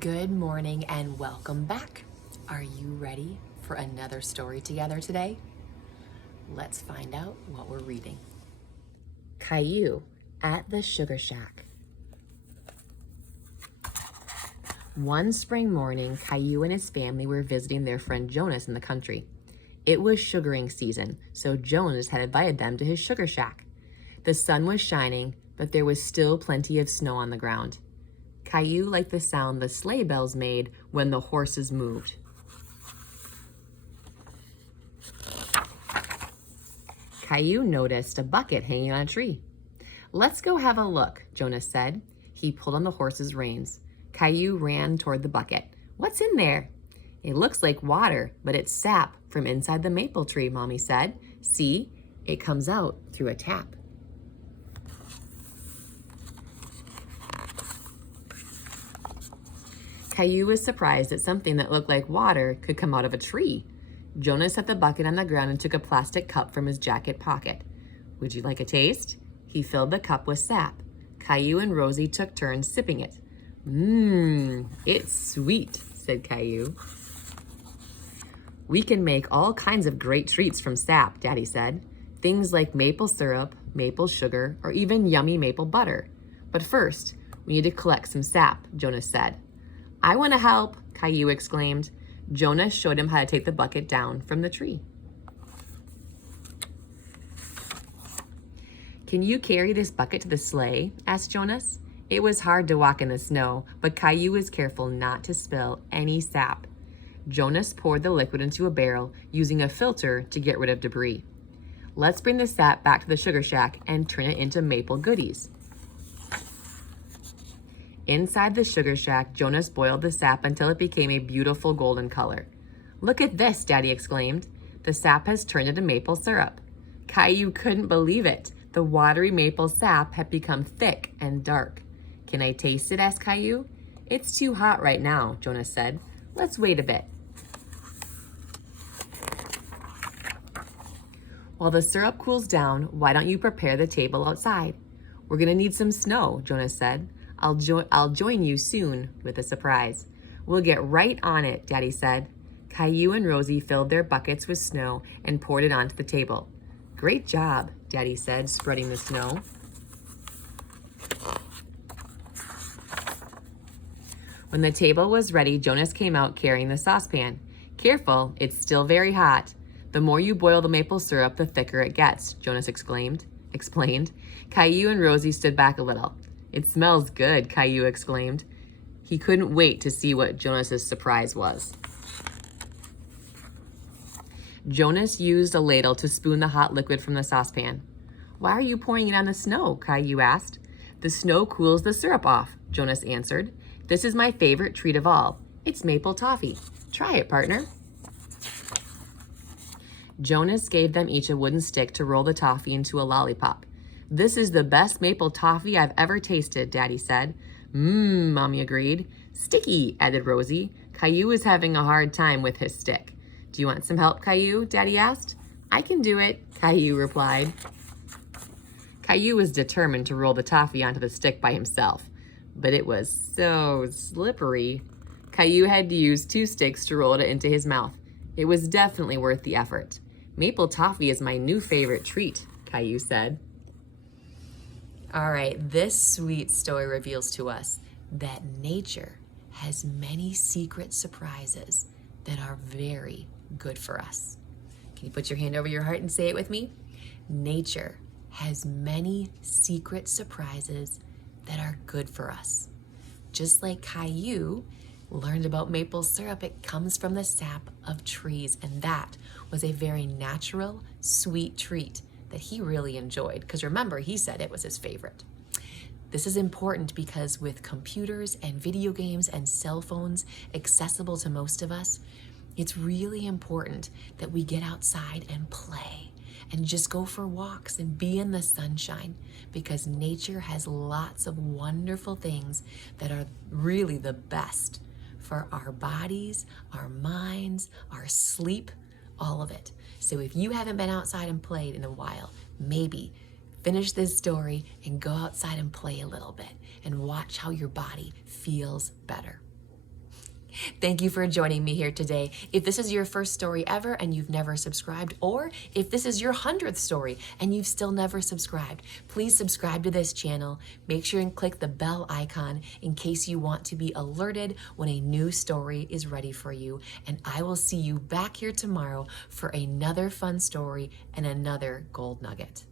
Good morning and welcome back. Are you ready for another story together today? Let's find out what we're reading. Caillou at the Sugar Shack. One spring morning, Caillou and his family were visiting their friend Jonas in the country. It was sugaring season, so Jonas had invited them to his sugar shack. The sun was shining, but there was still plenty of snow on the ground. Caillou liked the sound the sleigh bells made when the horses moved. Caillou noticed a bucket hanging on a tree. "Let's go have a look," Jonas said. He pulled on the horse's reins. Caillou ran toward the bucket. "What's in there?" "It looks like water, but it's sap from inside the maple tree," Mommy said. "See, it comes out through a tap." Caillou was surprised that something that looked like water could come out of a tree. Jonas set the bucket on the ground and took a plastic cup from his jacket pocket. "Would you like a taste?" He filled the cup with sap. Caillou and Rosie took turns sipping it. It's sweet," said Caillou. "We can make all kinds of great treats from sap," Daddy said. "Things like maple syrup, maple sugar, or even yummy maple butter. But first, we need to collect some sap," Jonas said. "I want to help," Caillou exclaimed. Jonas showed him how to take the bucket down from the tree. "Can you carry this bucket to the sleigh?" asked Jonas. It was hard to walk in the snow, but Caillou was careful not to spill any sap. Jonas poured the liquid into a barrel, using a filter to get rid of debris. "Let's bring the sap back to the sugar shack and turn it into maple goodies." Inside the sugar shack, Jonas boiled the sap until it became a beautiful golden color. "Look at this," Daddy exclaimed. "The sap has turned into maple syrup." Caillou couldn't believe it. The watery maple sap had become thick and dark. "Can I taste it?" asked Caillou. "It's too hot right now," Jonas said. "Let's wait a bit." "While the syrup cools down, why don't you prepare the table outside?" "We're gonna need some snow," Jonas said. I'll join you soon with a surprise." "We'll get right on it," Daddy said. Caillou and Rosie filled their buckets with snow and poured it onto the table. "Great job," Daddy said, spreading the snow. When the table was ready, Jonas came out carrying the saucepan. "Careful, it's still very hot. The more you boil the maple syrup, the thicker it gets," Jonas explained. Caillou and Rosie stood back a little. "It smells good," Caillou exclaimed. He couldn't wait to see what Jonas's surprise was. Jonas used a ladle to spoon the hot liquid from the saucepan. "Why are you pouring it on the snow?" Caillou asked. "The snow cools the syrup off," Jonas answered. "This is my favorite treat of all. It's maple toffee. Try it, partner." Jonas gave them each a wooden stick to roll the toffee into a lollipop. "This is the best maple toffee I've ever tasted," Daddy said. Mommy agreed. "Sticky," added Rosie. Caillou is having a hard time with his stick. "Do you want some help, Caillou?" Daddy asked. "I can do it," Caillou replied. Caillou was determined to roll the toffee onto the stick by himself, but it was so slippery. Caillou had to use 2 sticks to roll it into his mouth. It was definitely worth the effort. "Maple toffee is my new favorite treat," Caillou said. All right, this sweet story reveals to us that nature has many secret surprises that are very good for us. Can you put your hand over your heart and say it with me? Nature has many secret surprises that are good for us. Just like Caillou learned about maple syrup, it comes from the sap of trees, and that was a very natural, sweet treat that he really enjoyed, because remember, he said it was his favorite. This is important because with computers and video games and cell phones accessible to most of us, it's really important that we get outside and play and just go for walks and be in the sunshine, because nature has lots of wonderful things that are really the best for our bodies, our minds, our sleep, all of it. So if you haven't been outside and played in a while, maybe finish this story and go outside and play a little bit and watch how your body feels better. Thank you for joining me here today. If this is your first story ever and you've never subscribed, or if this is your 100th story and you've still never subscribed, please subscribe to this channel. Make sure and click the bell icon in case you want to be alerted when a new story is ready for you. And I will see you back here tomorrow for another fun story and another gold nugget.